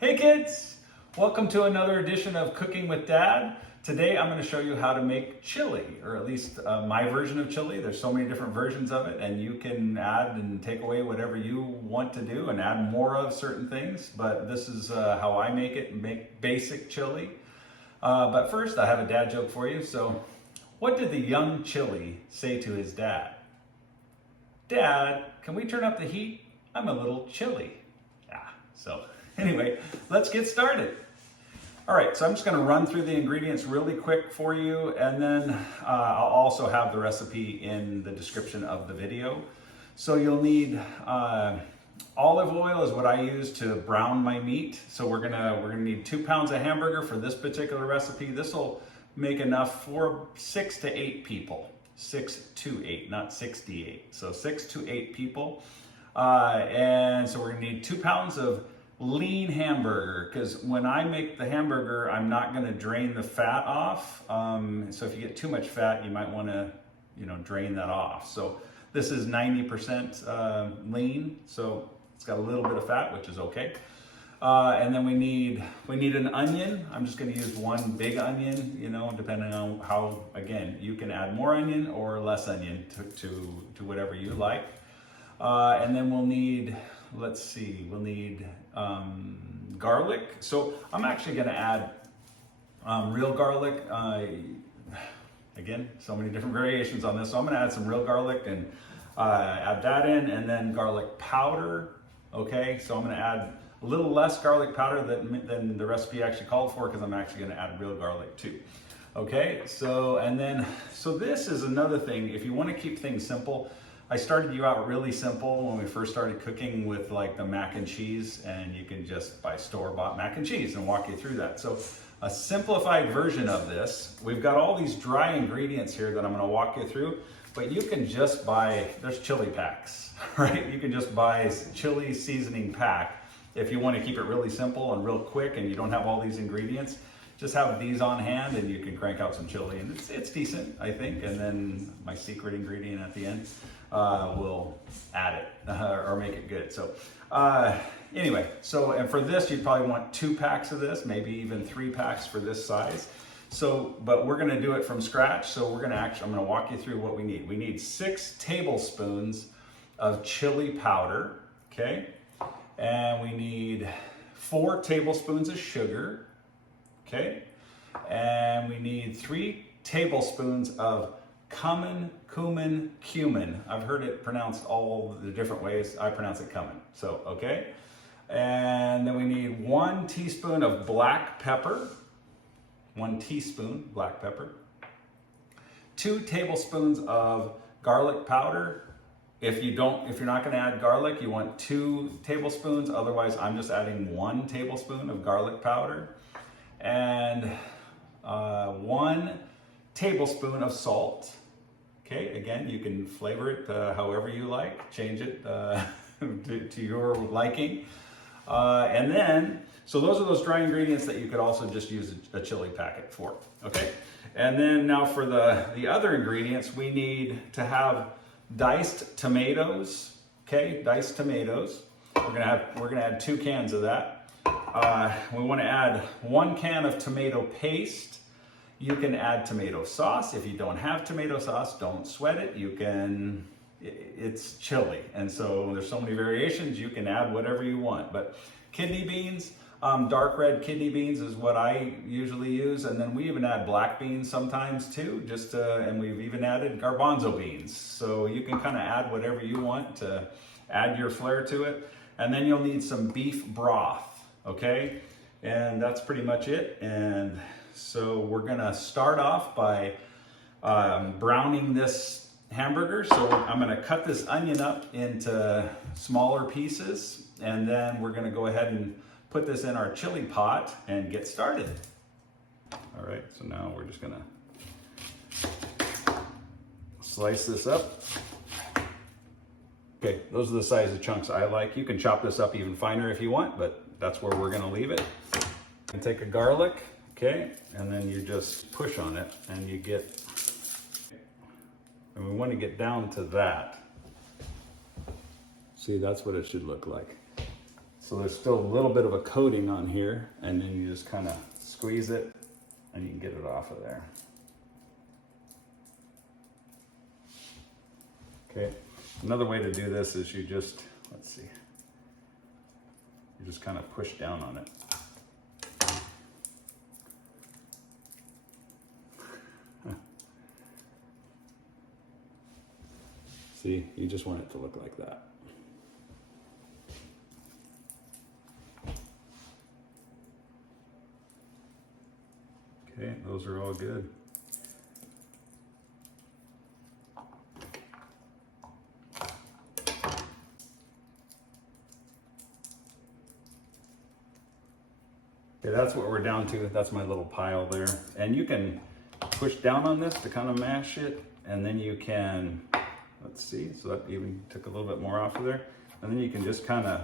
Hey kids! Welcome to another edition of Cooking with Dad. Today I'm going to show you how to make chili, or at least my version of chili. There's so many different versions of it, and you can add and take away whatever you want to do and add more of certain things, but this is how I make it, make basic chili. But first I have a dad joke for you. So what did the young chili say to his dad? "Dad, can we turn up the heat? I'm a little chilly." Anyway, let's get started. All right, so I'm just gonna run through the ingredients really quick for you, and then I'll also have the recipe in the description of the video. So you'll need olive oil is what I use to brown my meat. So we're gonna need 2 pounds of hamburger for this particular recipe. This will make enough for 6 to 8 people. 6 to 8, not 68. So 6 to 8 people. And so we're gonna need 2 pounds of lean hamburger, because when I make the hamburger, I'm not going to drain the fat off. So if you get too much fat, you might want to, drain that off. So this is 90% lean, so it's got a little bit of fat, which is okay. And then we need an onion. I'm just going to use one big onion, depending on how, again, you can add more onion or less onion to whatever you like. And then we'll need, we'll need garlic. So I'm actually going to add real garlic. Again, so many different variations on this. So I'm going to add some real garlic and add that in, and then garlic powder. Okay, so I'm going to add a little less garlic powder than the recipe actually called for, because I'm actually going to add real garlic too. Okay, so this is another thing. If you want to keep things simple, I started you out really simple when we first started cooking with like the mac and cheese, and you can just buy store-bought mac and cheese and walk you through that. So a simplified version of this, we've got all these dry ingredients here that I'm going to walk you through, but you can just buy, there's chili packs, right? You can just buy chili seasoning pack if you want to keep it really simple and real quick and you don't have all these ingredients. Just have these on hand and you can crank out some chili, and it's decent, I think. And then my secret ingredient at the end will add it or make it good. So anyway, and for this, you'd probably want 2 packs of this, maybe even 3 packs for this size. So, but we're gonna do it from scratch. So I'm gonna walk you through what we need. We need 6 tablespoons of chili powder, okay? And we need 4 tablespoons of sugar. Okay, and we need 3 tablespoons of cumin. I've heard it pronounced all the different ways. I pronounce it cumin. So, okay. And then we need 1 teaspoon of black pepper. 1 teaspoon black pepper. 2 tablespoons of garlic powder. If you're not going to add garlic, you want 2 tablespoons. Otherwise, I'm just adding 1 tablespoon of garlic powder. And 1 tablespoon of salt. Okay, again, you can flavor it however you like, change it to your liking. And then, so those are those dry ingredients that you could also just use a chili packet for, okay? And then now for the other ingredients, we need to have diced tomatoes, okay? Diced tomatoes. We're gonna add 2 cans of that. We want to add 1 can of tomato paste. You can add tomato sauce. If you don't have tomato sauce, don't sweat it. It's chili, and so there's so many variations. You can add whatever you want. But kidney beans, dark red kidney beans is what I usually use, and then we even add black beans sometimes too. And we've even added garbanzo beans. So you can kind of add whatever you want to add your flair to it. And then you'll need some beef broth. Okay, and that's pretty much it. And so we're gonna start off by browning this hamburger. So I'm gonna cut this onion up into smaller pieces, and then we're gonna go ahead and put this in our chili pot and get started. All right, so now we're just gonna slice this up. Okay, those are the size of chunks I like. You can chop this up even finer if you want, but that's where we're gonna leave it. And take a garlic, okay, and then you just push on it and you get, and we wanna get down to that. See, that's what it should look like. So there's still a little bit of a coating on here, and then you just kind of squeeze it and you can get it off of there. Okay, another way to do this is you just, let's see, you just kind of push down on it. See, you just want it to look like that. Okay, those are all good. Okay, that's what we're down to. That's my little pile there. And you can push down on this to kind of mash it, and then you can, let's see, so that even took a little bit more off of there. And then you can just kind of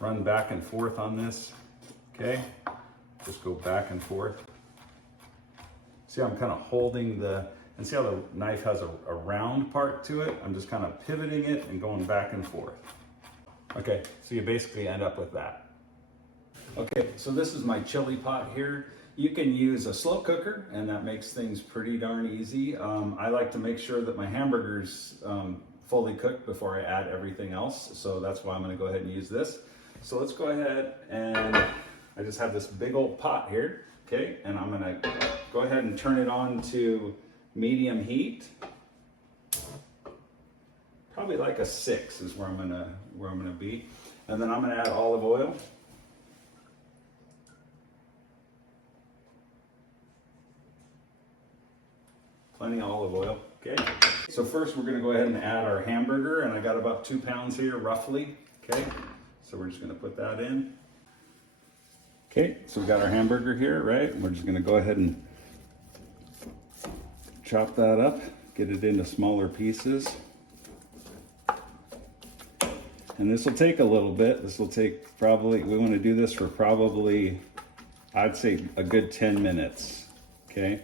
run back and forth on this, okay? Just go back and forth. See how I'm kind of holding the, and see how the knife has a round part to it? I'm just kind of pivoting it and going back and forth. Okay, so you basically end up with that. Okay, so this is my chili pot here. You can use a slow cooker, and that makes things pretty darn easy. I like to make sure that my hamburger's fully cooked before I add everything else, so that's why I'm gonna go ahead and use this. So let's go ahead, and I just have this big old pot here, okay? And I'm gonna go ahead and turn it on to medium heat. Probably like a 6 is where I'm gonna be. And then I'm gonna add olive oil. Plenty of olive oil, okay? So first we're gonna go ahead and add our hamburger, and I got about 2 pounds here roughly, okay? So we're just gonna put that in. Okay, so we got our hamburger here, right? We're just gonna go ahead and chop that up, get it into smaller pieces. And this will take a little bit. This will take probably, we wanna do this for probably, I'd say a good 10 minutes, okay?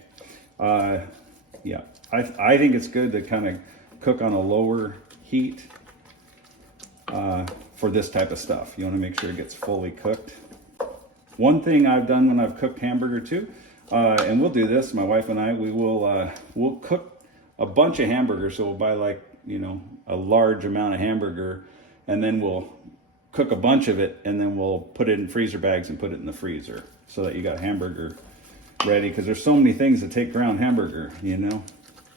Yeah, I think it's good to kind of cook on a lower heat for this type of stuff. You want to make sure it gets fully cooked. One thing I've done when I've cooked hamburger too, and we'll do this, my wife and I, we'll cook a bunch of hamburgers. So we'll buy like, you know, a large amount of hamburger, and then we'll cook a bunch of it, and then we'll put it in freezer bags and put it in the freezer so that you got hamburger ready, because there's so many things that take ground hamburger, you know.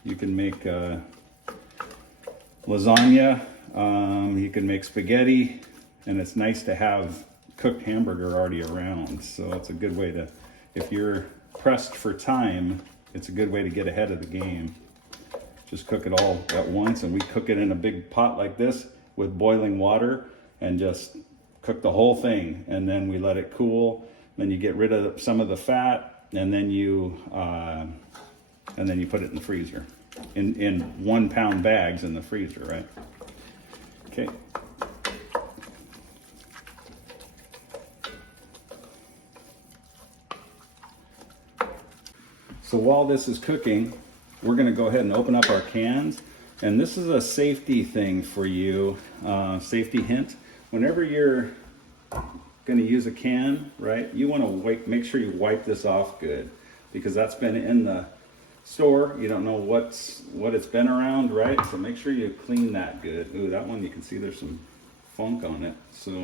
You can make lasagna, you can make spaghetti, and it's nice to have cooked hamburger already around. So it's a good way to, if you're pressed for time, it's a good way to get ahead of the game. Just cook it all at once, and we cook it in a big pot like this with boiling water and just cook the whole thing, and then we let it cool. Then you get rid of some of the fat, and then you put it in the freezer in 1 pound bags in the freezer, right? Okay. So while this is cooking, we're going to go ahead and open up our cans, and this is a safety thing for you, safety hint. Whenever you're going to use a can, right, you want to make sure you wipe this off good, because that's been in the store. You don't know what it's been around, right? So make sure you clean that good. Ooh, that one, you can see there's some funk on it. So you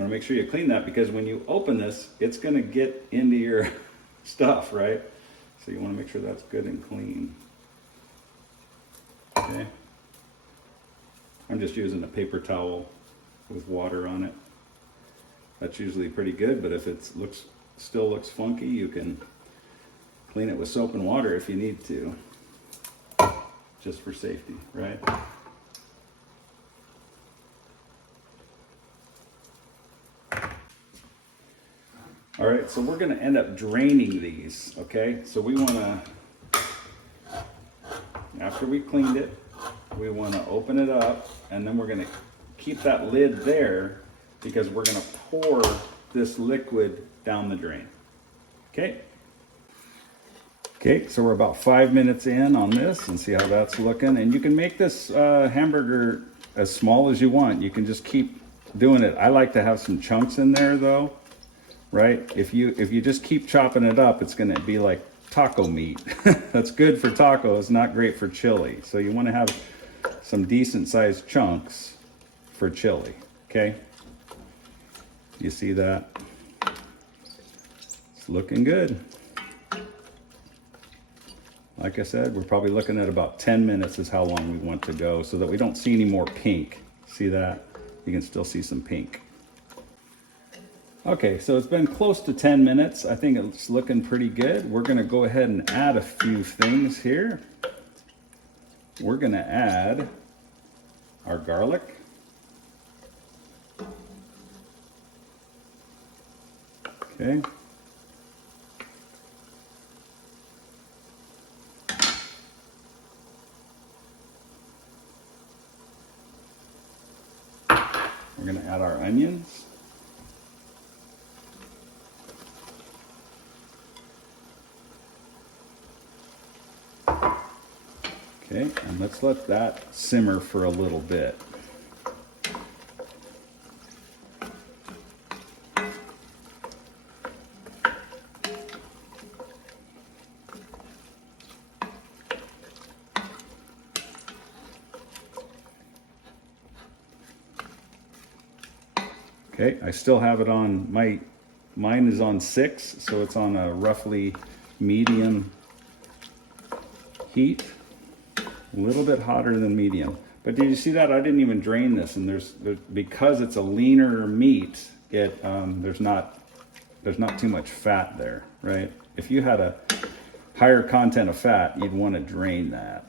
want to make sure you clean that, because when you open this, it's going to get into your stuff, right? So you want to make sure that's good and clean. Okay. I'm just using a paper towel with water on it. That's usually pretty good, but if it still looks funky, you can clean it with soap and water if you need to, just for safety, right? All right, so we're gonna end up draining these, okay? So we wanna, after we cleaned it, we wanna open it up, and then we're gonna keep that lid there, because we're gonna pour this liquid down the drain, okay? Okay, so we're about 5 minutes in on this, and see how that's looking. And you can make this hamburger as small as you want. You can just keep doing it. I like to have some chunks in there though, right? If you just keep chopping it up, it's gonna be like taco meat. That's good for tacos, not great for chili. So you wanna have some decent sized chunks for chili, okay? You see that? It's looking good. Like I said, we're probably looking at about 10 minutes is how long we want to go so that we don't see any more pink. See that? You can still see some pink. Okay, so it's been close to 10 minutes. I think it's looking pretty good. We're gonna go ahead and add a few things here. We're gonna add our garlic. Okay. We're going to add our onions. Okay, and let's let that simmer for a little bit. Okay, I still have it on, mine is on 6, so it's on a roughly medium heat. A little bit hotter than medium. But did you see that? I didn't even drain this, and because it's a leaner meat, there's not too much fat there, right? If you had a higher content of fat, you'd want to drain that.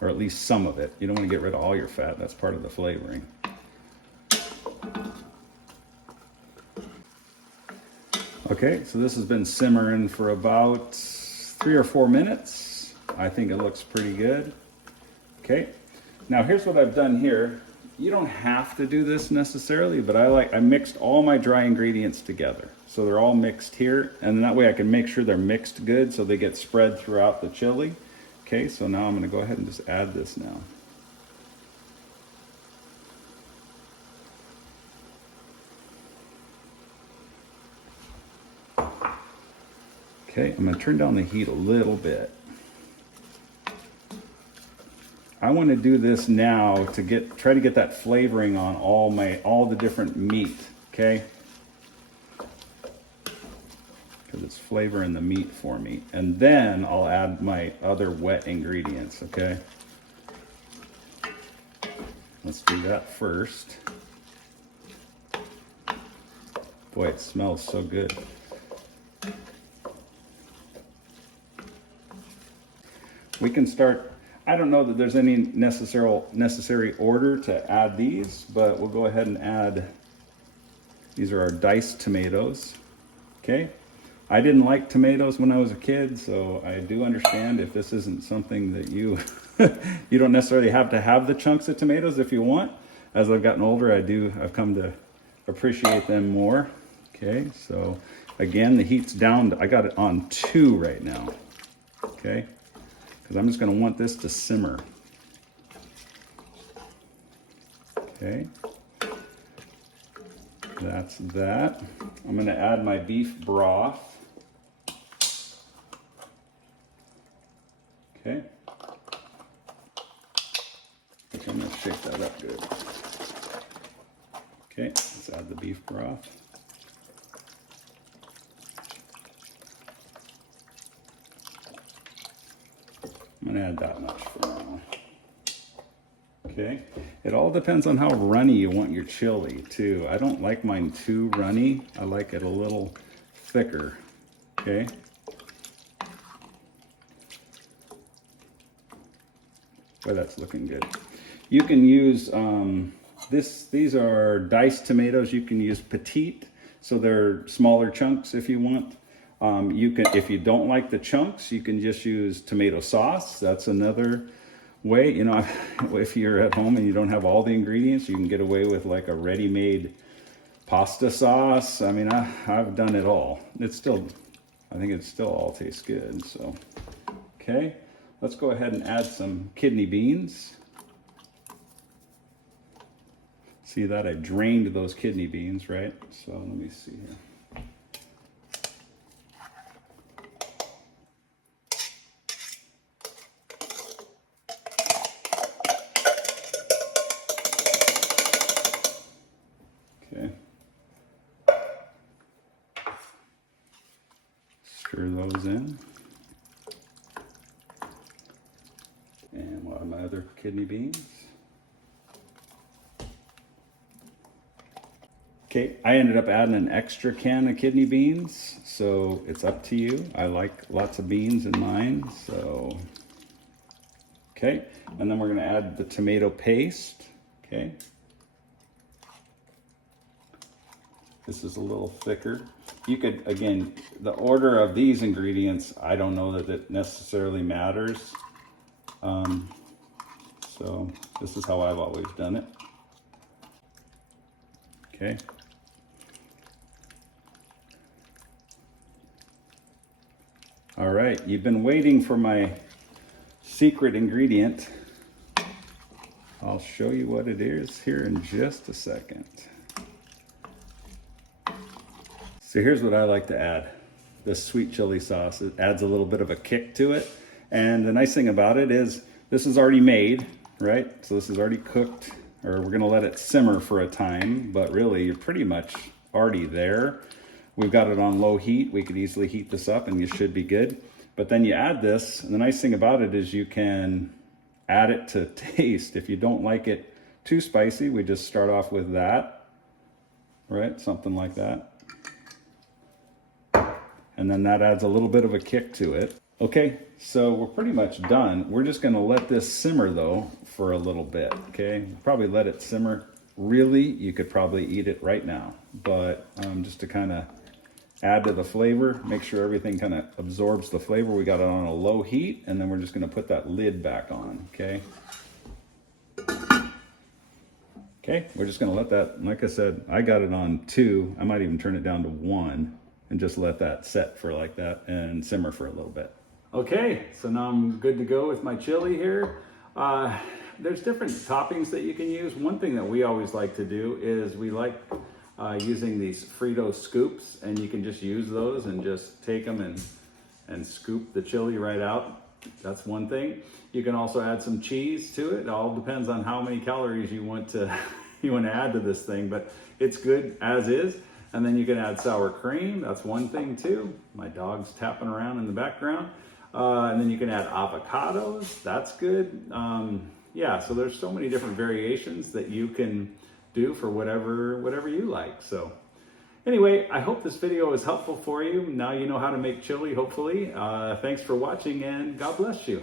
Or at least some of it. You don't want to get rid of all your fat. That's part of the flavoring. Okay, so this has been simmering for about 3 or 4 minutes. I think it looks pretty good. Okay, now here's what I've done here. You don't have to do this necessarily, but I mixed all my dry ingredients together. So they're all mixed here, and that way I can make sure they're mixed good so they get spread throughout the chili. Okay, so now I'm going to go ahead and just add this now. Okay, I'm going to turn down the heat a little bit. I want to do this now to try to get that flavoring on all the different meat, okay? Because it's flavoring the meat for me. And then I'll add my other wet ingredients, okay? Let's do that first. Boy, it smells so good. We can start, I don't know that there's any necessary order to add these, but we'll go ahead and add, these are our diced tomatoes, okay? I didn't like tomatoes when I was a kid, so I do understand if this isn't something that you don't necessarily have to have the chunks of tomatoes if you want. As I've gotten older, I've come to appreciate them more. Okay, so again, the heat's down. I got it on 2 right now. Okay, because I'm just going to want this to simmer. Okay, that's that. I'm going to add my beef broth. Okay, I'm going to shake that up good. Okay, let's add the beef broth. I'm going to add that much for now. Okay, it all depends on how runny you want your chili too. I don't like mine too runny. I like it a little thicker. Okay. Boy, that's looking good. You can use these are diced tomatoes. You can use petite, so they're smaller chunks if you want. If you don't like the chunks, you can just use tomato sauce. That's another way. You know, if you're at home and you don't have all the ingredients, you can get away with like a ready-made pasta sauce. I mean, I've done it all. I think it still all tastes good. So, okay. Let's go ahead and add some kidney beans. See that? I drained those kidney beans, right? So let me see here. Okay. Stir those in. And what are my other kidney beans? Okay, I ended up adding an extra can of kidney beans, so it's up to you. I like lots of beans in mine, so. Okay, and then we're gonna add the tomato paste, okay. This is a little thicker. You could, again, the order of these ingredients, I don't know that it necessarily matters. So this is how I've always done it. Okay. All right, you've been waiting for my secret ingredient. I'll show you what it is here in just a second. So here's what I like to add. This sweet chili sauce. It adds a little bit of a kick to it. And the nice thing about it is this is already made, right? So this is already cooked, or we're gonna let it simmer for a time, but really you're pretty much already there. We've got it on low heat. We could easily heat this up and you should be good. But then you add this, and the nice thing about it is you can add it to taste. If you don't like it too spicy, we just start off with that, right? Something like that. And then that adds a little bit of a kick to it. Okay, so we're pretty much done. We're just gonna let this simmer though for a little bit, okay? Probably let it simmer. Really, you could probably eat it right now, but just to kind of add to the flavor, make sure everything kind of absorbs the flavor. We got it on a low heat, and then we're just gonna put that lid back on, okay? Okay, we're just gonna let that, like I said, I got it on 2. I might even turn it down to 1 and just let that set for like that and simmer for a little bit. Okay, so now I'm good to go with my chili here. There's different toppings that you can use. One thing that we always like to do is we like using these Frito scoops, and you can just use those and just take them and scoop the chili right out. That's one thing. You can also add some cheese to it. It all depends on how many calories you want to add to this thing, but it's good as is. And then you can add sour cream. That's one thing too. My dog's tapping around in the background. And then you can add avocados. That's good. Yeah, so there's so many different variations that you can do for whatever you like. So anyway, I hope this video was helpful for you. Now you know how to make chili, hopefully. Thanks for watching, and God bless you.